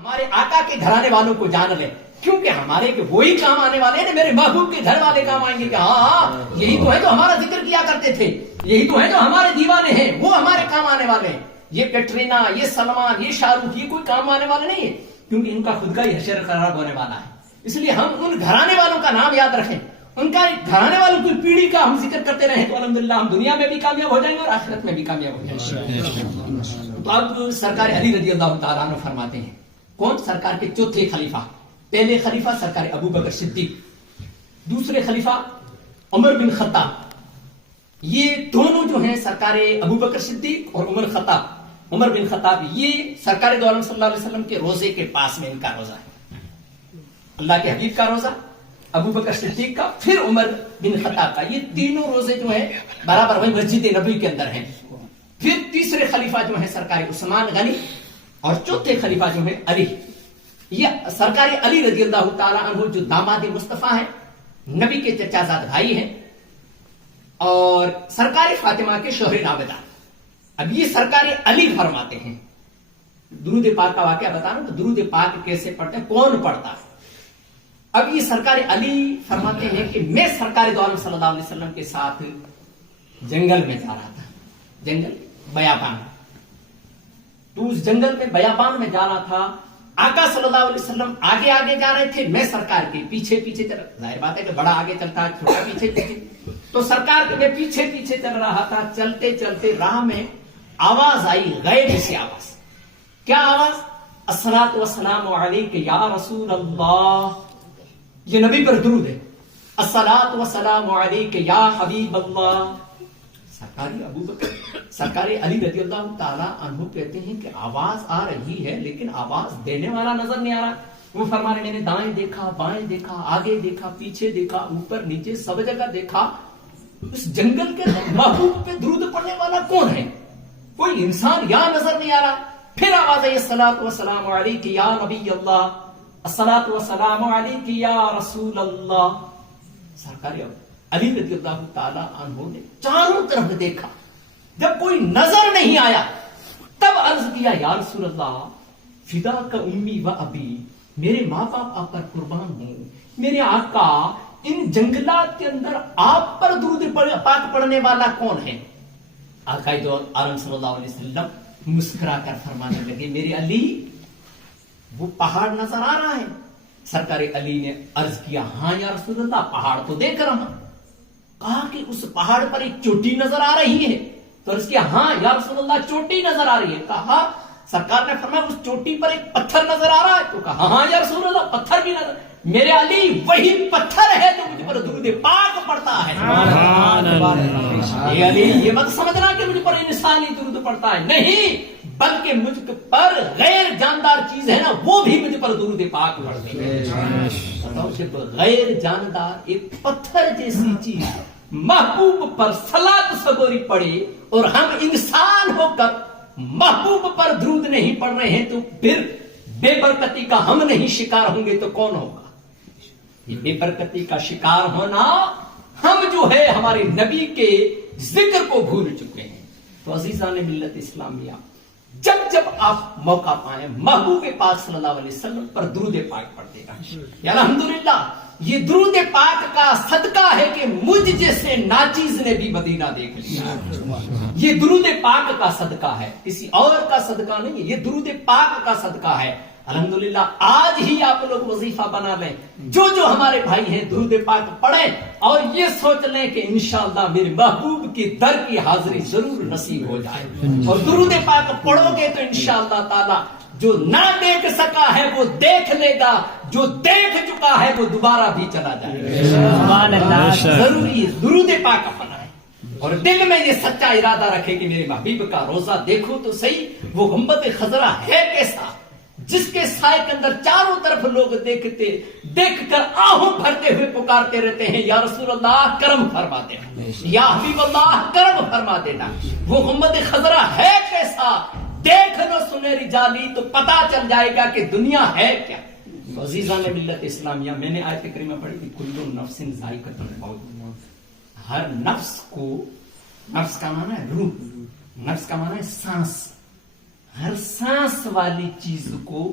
ہمارے آقا کے گھرانے والوں کو جان لیں، کیونکہ ہمارے کے وہی کام آنے والے ہیں، میرے محبوب کے گھر والے کام آئیں گے کہ ہاں یہی تو ہے جو ہمارا ذکر کیا کرتے تھے، یہی تو ہے جو ہمارے دیوانے ہیں، وہ ہمارے کام آنے والے ہیں۔ یہ کیٹرینا، یہ سلمان، یہ شاہ رخ، یہ کوئی کام آنے والے نہیں ہے، کیونکہ ان کا خود کا ہی حشر خراب ہونے والا ہے۔ اس لیے ہم ان گھرانے والوں کا نام یاد رکھیں، ان کا گھرانے والوں کی پیڑھی کا ہم ذکر کرتے رہیں تو الحمدللہ ہم دنیا میں بھی کامیاب ہو جائیں گے اور آخرت میں بھی کامیاب ہو جائیں گے۔ تو اب سرکار علی رضی اللہ تعالیٰ عنہ فرماتے ہیں، کون؟ سرکار کے چوتھے خلیفہ، پہلے خلیفہ سرکار ابو بکر صدیق، دوسرے خلیفہ عمر بن خطاب۔ یہ دونوں جو ہیں سرکار ابو بکر صدیق اور عمر بن خطاب، یہ سرکار دو عالم صلی اللہ علیہ وسلم کے روزے کے پاس میں ان کا روزہ ہے، اللہ کے حبیب کا روزہ، ابو بکر صدیق کا، پھر عمر بن خطاب کا۔ یہ تینوں روزے جو ہیں برابر وہی مسجد نبوی کے اندر ہیں۔ پھر تیسرے خلیفہ جو ہیں سرکار عثمان غنی، اور چوتھے خلیفہ جو ہیں علی۔ یہ سرکار علی رضی اللہ تعالیٰ عنہ جو داماد مصطفیٰ ہیں، نبی کے چچا زاد بھائی ہیں، اور سرکار فاطمہ کے شوہر نابدار۔ اب یہ سرکار علی فرماتے ہیں، درود پاک کا واقعہ بتا رہا ہوں کہ درود پاک کیسے پڑھتے ہیں، کون پڑھتا ہے۔ اب یہ سرکار علی فرماتے ہیں کہ میں سرکار دو عالم صلی اللہ علیہ وسلم کے ساتھ جنگل میں جا رہا تھا، جنگل بیابان، تو اس جنگل میں بیابان میں جا رہا تھا، آقا صلی اللہ علیہ وسلم آگے آگے جا رہے تھے، میں سرکار کے پیچھے پیچھے چل رہا، ظاہر بات ہے کہ بڑا آگے چلتا ہے چھوٹا پیچھے پیچھے، تو سرکار کے میں پیچھے پیچھے چل رہا تھا۔ چلتے چلتے راہ میں آواز آئی، غیب سے آواز۔ کیا آواز؟ الصلاۃ والسلام علیک یا رسول اللہ، یہ نبی پر درود ہے، الصلاۃ والسلام علیک یا حبیب اللہ۔ سرکار علی رضی اللہ تعالیٰ عنہ کہتے ہیں کہ آواز آ رہی ہے لیکن آواز دینے والا نظر نہیں آ رہا۔ وہ فرمانے میں نے دائیں دیکھا، بائیں دیکھا، آگے دیکھا، پیچھے دیکھا، اوپر نیچے سب جگہ دیکھا، اس جنگل کے محبوب پہ درود پڑھنے والا کون ہے؟ کوئی انسان یہاں نظر نہیں آ رہا۔ پھر آواز آئی، الصلاۃ والسلام علیک یا نبی اللہ، الصلاۃ والسلام علیک یا رسول اللہ۔ سرکار علی رضی اللہ تعالیٰ عنہ نے چاروں طرف دیکھا، جب کوئی نظر نہیں آیا تب عرض کیا، یا رسول اللہ فدا کا امی و ابی، میرے ماں باپ آپ پر قربان ہوں، میرے آقا ان جنگلات کے اندر آپ پر درود پاک پڑھنے والا کون ہے؟ آقا دو عالم صلی اللہ علیہ وسلم مسکرا کر فرمانے لگے، میرے علی وہ پہاڑ نظر آ رہا ہے؟ سرکار علی نے عرض کیا، ہاں یا رسول اللہ پہاڑ تو دیکھ رہا ہوں۔ کہا کہ اس پہاڑ پر ایک چوٹی نظر آ رہی ہے؟ تو عرض کیا، ہاں یا رسول اللہ چوٹی نظر آ رہی ہے۔ کہا، سرکار نے فرمایا اس چوٹی پر ایک پتھر نظر آ رہا ہے؟ تو کہا ہاں یا رسول اللہ پتھر بھی نظر۔ میرے علی وہی پتھر ہے جو مجھ پر درود پاک پڑتا ہے۔ اے علی یہ مت سمجھنا کہ مجھ پر انسانی درود پڑتا ہے، نہیں، بلکہ مجھ پر غیر جاندار چیز ہے نا، وہ بھی مجھ پر درود پاک پڑتی ہے۔ غیر جاندار ایک پتھر جیسی چیز محبوب پر صلاۃ سگوری پڑے اور ہم انسان ہو کر محبوب پر درود نہیں پڑھ رہے ہیں، تو پھر بے برکتی کا ہم نہیں شکار ہوں گے تو کون ہوگا؟ یہ بے برکتی کا شکار ہونا، ہم جو ہے ہمارے نبی کے ذکر کو بھول چکے ہیں۔ تو عزیزان ملت اسلامیہ، جب جب آپ موقع پائیں محبوب پاک صلی اللہ علیہ وسلم پر درود پاک پڑھتے گا۔ الحمدللہ یہ درود پاک کا صدقہ ہے کہ مجھ جیسے ناچیز نے بھی مدینہ دیکھ لیا۔ یہ درود پاک کا صدقہ ہے، کسی اور کا صدقہ نہیں ہے، یہ درود پاک کا صدقہ ہے۔ الحمدللہ آج ہی آپ لوگ وظیفہ بنا لیں، جو ہمارے بھائی ہیں درود پاک پڑھیں، اور یہ سوچ لیں کہ انشاءاللہ میرے محبوب کی در کی حاضری ضرور نصیب ہو جائے۔ اور درود پاک پڑھو گے تو انشاءاللہ تعالی جو نہ دیکھ سکا ہے وہ دیکھ لے گا، جو دیکھ چکا ہے وہ دوبارہ بھی چلا جائے گا۔ ضروری ہے درود پاک پڑھنا ہے، اور دل میں یہ سچا ارادہ رکھے کہ میرے محبوب کا روزہ دیکھو تو صحیح، وہ گنبد خضرا ہے کیسا، جس کے سائے کے اندر چاروں طرف لوگ دیکھ کر آہوں بھرتے ہوئے پکارتے رہتے ہیں، یا رسول اللہ کرم فرما دینا، یا حبیب اللہ کرم فرما دینا۔ وہ گنبد خضرا ہے کیسا، دیکھ لو سنہری جالی تو پتا چل جائے گا کہ دنیا ہے کیا۔ عزیزان ملت اسلامیہ، میں نے آیت کریمہ پڑھی تھی، کل نفس ذائقۃ الموت، ہر نفس کو، نفس کا معنی ہے روح، نفس کا معنی ہے سانس، ہر سانس والی چیز کو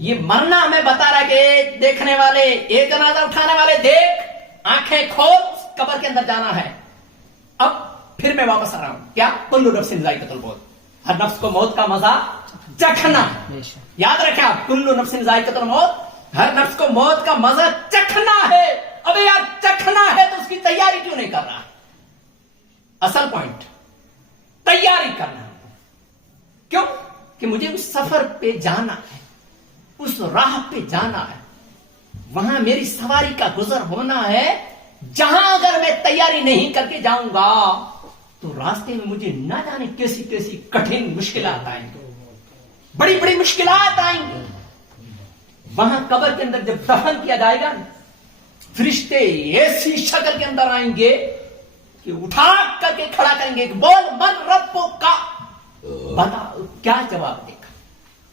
یہ مرنا ہمیں بتا رہا ہے کہ دیکھنے والے، ایک جنازہ اٹھانے والے، دیکھ آنکھیں کھول، قبر کے اندر جانا ہے. اب پھر میں واپس آ رہا ہوں، کیا کل نفس ذائقۃ الموت، ہر نفس کو موت کا مزہ چکھنا. یاد رکھیں آپ، کل نفس ذائقۃ الموت، ہر نفس کو موت کا مزہ چکھنا ہے. ابے یار چکھنا ہے تو اس کی تیاری کیوں نہیں کر رہا؟ اصل پوائنٹ تیاری کرنا. کیوں؟ کہ مجھے اس سفر پہ جانا ہے، اس راہ پہ جانا ہے، وہاں میری سواری کا گزر ہونا ہے، جہاں اگر میں تیاری نہیں کر کے جاؤں گا تو راستے میں مجھے نہ جانے کیسی کیسی کٹھن مشکلات آئیں گی، بڑی بڑی مشکلات آئیں گی. وہاں قبر کے اندر جب دفن کیا جائے گا، فرشتے ایسی شکل کے اندر آئیں گے کہ اٹھا کر کے کھڑا کریں گے کہ بول من ربو کا، بتا کیا جواب دے گا؟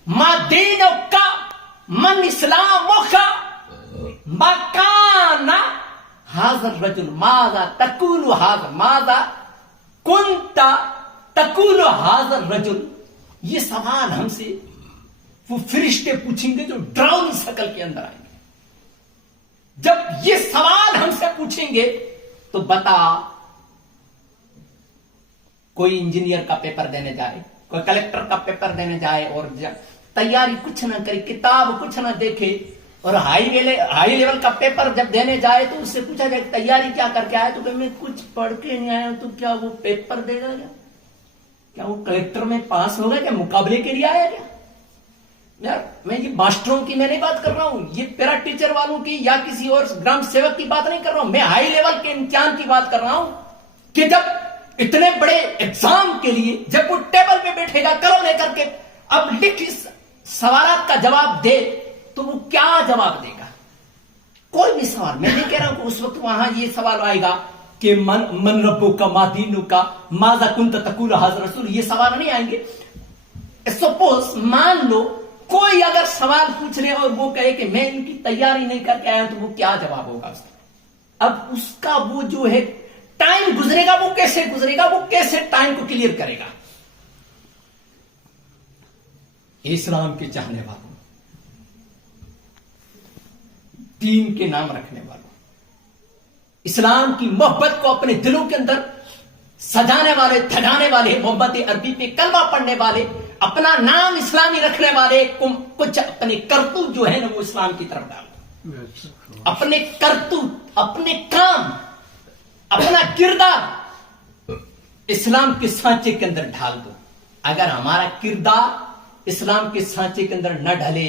ما دینو کا، من اسلامو کا، ما کانا حاضر رجل ماذا تقول حاضر ماذا کنتا تقول حاضر رجل. یہ سوال ہم سے وہ فرشتے پوچھیں گے جو ڈراؤنی شکل کے اندر آئیں گے. جب یہ سوال ہم سے پوچھیں گے تو بتا، کوئی انجینئر کا پیپر دینے جائے، کوئی کلیکٹر کا پیپر دینے جائے اور تیاری کچھ نہ کرے، کتاب کچھ نہ دیکھے، اور ہائی لیول کا پیپر جب دینے جائے تو اس سے پوچھا جائے تیاری کیا کر کے آیا، تو کہ میں کچھ پڑھ کے نہیں آیا. تو کیا وہ پیپر دے گا؟ کیا وہ کلیکٹر میں پاس ہوگا؟ کیا مقابلے کے لیے آیا کیا؟ یار میں یہ ماسٹروں کی میں نہیں بات کر رہا ہوں، یہ پیرا ٹیچر والوں کی یا کسی اور گرام سیوک کی بات نہیں کر رہا ہوں، میں ہائی لیول کے امتحان کی بات کر رہا ہوں. کہ جب اتنے بڑے ایگزام کے لیے جب وہ ٹیبل پہ بیٹھے گا قلم لے کر کے، اب لکھ اس سوالات کا جواب دے، تو وہ کیا جواب دے گا؟ کوئی بھی سوال. میں نہیں کہہ رہا ہوں کہ اس وقت وہاں یہ سوال آئے گا کہ من ربو کا، ما دینو کا، ماذا کنت تقول حاضر رسول، یہ سوال نہیں آئیں گے. سپوز مان لو کوئی اگر سوال پوچھ لے اور وہ کہے کہ میں ان کی تیاری نہیں کر کے آیا، تو وہ کیا جواب ہوگا اس کا؟ اب اس کا وہ جو ہے ٹائم گزرے گا، وہ کیسے گزرے گا، وہ کیسے ٹائم کو کلیئر کرے گا؟ اسلام کے چاہنے والوں، دین کے نام رکھنے والوں، اسلام کی محبت کو اپنے دلوں کے اندر سجانے والے، تھجانے والے، محبت عربی پہ کلمہ پڑھنے والے، اپنا نام اسلامی رکھنے والے، کچھ اپنے کرتوت جو ہے نا وہ اسلام کی طرف ڈال دو. اپنے کرتوت، اپنے کام، اپنا کردار اسلام کے سانچے کے اندر ڈھال دو. اگر ہمارا کردار اسلام کے سانچے کے اندر نہ ڈھلے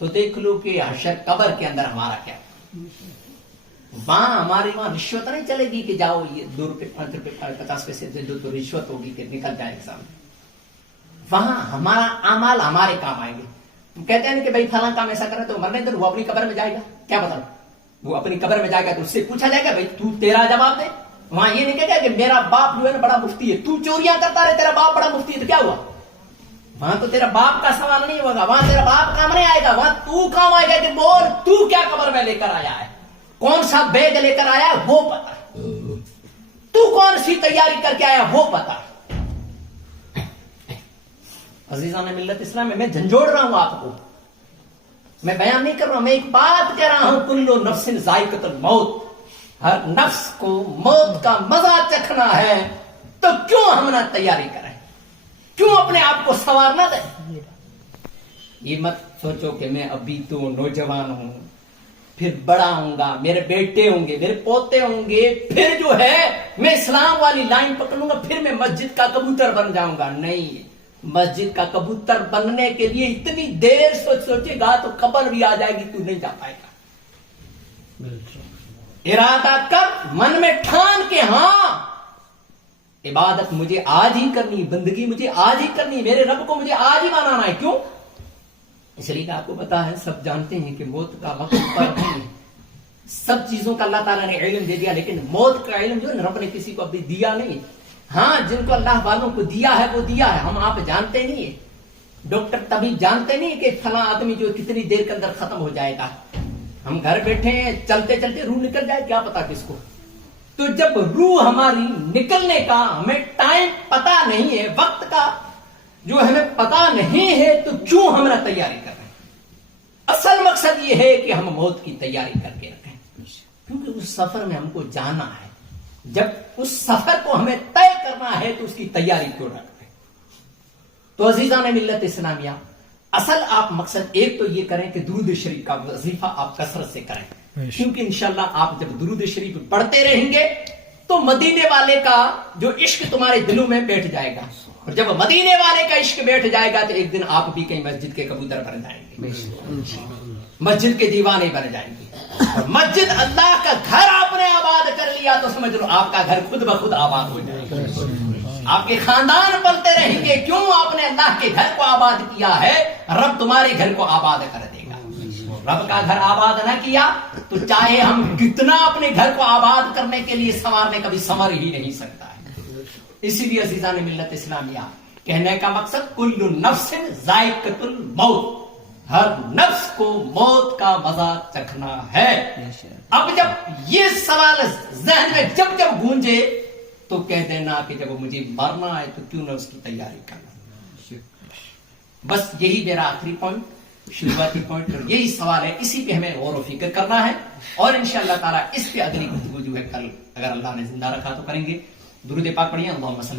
تو دیکھ لو کہ حشر قبر کے اندر ہمارا کیا. وہاں ہماری وہاں رشوت نہیں چلے گی کہ جاؤ یہ 2 روپے 5 روپے 50 پیسے دے دو تو رشوت ہوگی کہ نکل جائے ایگزام. وہاں ہمارا اعمال ہمارے کام آئیں گے. کہتے ہیں کہ بھائی فلاں کام ایسا کرے تو مرنے دن وہ اپنی قبر میں جائے گا، کیا پتا وہ اپنی قبر میں جائے گا تو اس سے پوچھا جائے گا بھائی تو تیرا جواب دے. وہاں یہ نہیں کہے گا کہ میرا باپ جو ہے نا بڑا مفتی ہے، تو چوریاں کرتا رہے، تیرا باپ بڑا مفتی ہے، تو کیا ہوا؟ وہاں تو تیرا باپ کا سوال نہیں ہوگا، وہاں تیرا باپ کام نہیں آئے گا، وہاں تو کام آئے گا کہ بول تو کیا قبر میں لے کر آیا ہے، کون سا بیگ لے کر آیا وہ پتا، تو کون سی تیاری کر کے آیا وہ پتا. عزیزان ملت اسلام میں جھنجھوڑ رہا ہوں آپ کو، میں بیان نہیں کر رہا ہوں، میں ایک بات کہہ رہا ہوں، کل نفس ذائقۃ الموت، ہر نفس کو موت کا مزہ چکھنا ہے، تو کیوں ہم نہ تیاری کریں، کیوں اپنے آپ کو سنوار نہ دیں. یہ مت سوچو کہ میں ابھی تو نوجوان ہوں، پھر بڑا ہوں گا، میرے بیٹے ہوں گے، میرے پوتے ہوں گے، پھر جو ہے میں اسلام والی لائن پکڑوں گا، پھر میں مسجد کا کبوتر بن جاؤں گا. نہیں، مسجد کا کبوتر بننے کے لیے اتنی دیر سوچے گا تو قبر بھی آ جائے گی، تو نہیں جا پائے گا. ارادہ کر، من میں ٹھان کے ہاں عبادت مجھے آج ہی کرنی، بندگی مجھے آج ہی کرنی، میرے رب کو مجھے آج ہی منانا ہے. کیوں؟ اس لیے کہ آپ کو پتا ہے، سب جانتے ہیں کہ موت کا وقت پر نہیں، سب چیزوں کا اللہ تعالیٰ نے علم دے دیا، لیکن موت کا علم جو ہے رب نے کسی کو ابھی دیا نہیں. ہاں جن کو اللہ والوں کو دیا ہے وہ دیا ہے، ہم آپ جانتے نہیں ہیں. ڈاکٹر تبھی جانتے نہیں کہ فلاں آدمی جو کتنی دیر کے اندر ختم ہو جائے گا. ہم گھر بیٹھے ہیں، چلتے چلتے روح نکل جائے، کیا پتا کس کو. تو جب روح ہماری نکلنے کا ہمیں ٹائم پتا نہیں ہے، وقت کا جو ہمیں پتا نہیں ہے، تو کیوں ہم نہ تیاری کر رہے ہیں. اصل مقصد یہ ہے کہ ہم موت کی تیاری کر کے رکھیں، کیونکہ اس سفر میں ہم کو جانا ہے۔ جب اس سفر کو ہمیں طے کرنا ہے تو اس کی تیاری کیوں نہ کریں؟ تو عزیزان ملت اسلامیہ، اصل آپ مقصد ایک تو یہ کریں کہ درود شریف کا وظیفہ آپ کثرت سے کریں، کیونکہ انشاءاللہ آپ جب درود شریف پڑھتے رہیں گے تو مدینے والے کا جو عشق تمہارے دلوں میں بیٹھ جائے گا، اور جب مدینے والے کا عشق بیٹھ جائے گا تو ایک دن آپ بھی کہیں مسجد کے کبوتر بن جائیں گے، مسجد کے دیوانے بن جائیں گے۔ اور مسجد اللہ کا گھر آپ نے آباد کر لیا تو سمجھ لو آپ کا گھر خود بخود آباد ہو جائے گا، آپ کے خاندان پلتے رہیں گے۔ کیوں؟ آپ نے اللہ کے گھر کو آباد کیا ہے، رب تمہارے گھر کو آباد کر دے گا۔ رب کا گھر آباد نہ کیا تو چاہے ہم کتنا اپنے گھر کو آباد کرنے کے لیے سنوارنے کبھی سنور ہی نہیں سکتا ہے۔ اسی لیے عزیزان ملت اسلامیہ، کہنے کا مقصد کل نفس ذائقۃ الموت، ہر نفس کو موت کا مزہ چکھنا ہے۔ اب جب یہ سوال ذہن میں جب گونجے تو کہہ دینا کہ جب مجھے مرنا ہے تو کیوں نہ اس کی تیاری کرنا۔ بس یہی میرا آخری پوائنٹ، شروعاتی پوائنٹ، اور یہی سوال ہے، اسی پہ ہمیں غور و فکر کرنا ہے، اور انشاءاللہ تعالیٰ اس پہ اگلی گفتگو جو ہے کل اگر اللہ نے زندہ رکھا تو کریں گے۔ درود پاک پڑھیے، اللہم صلی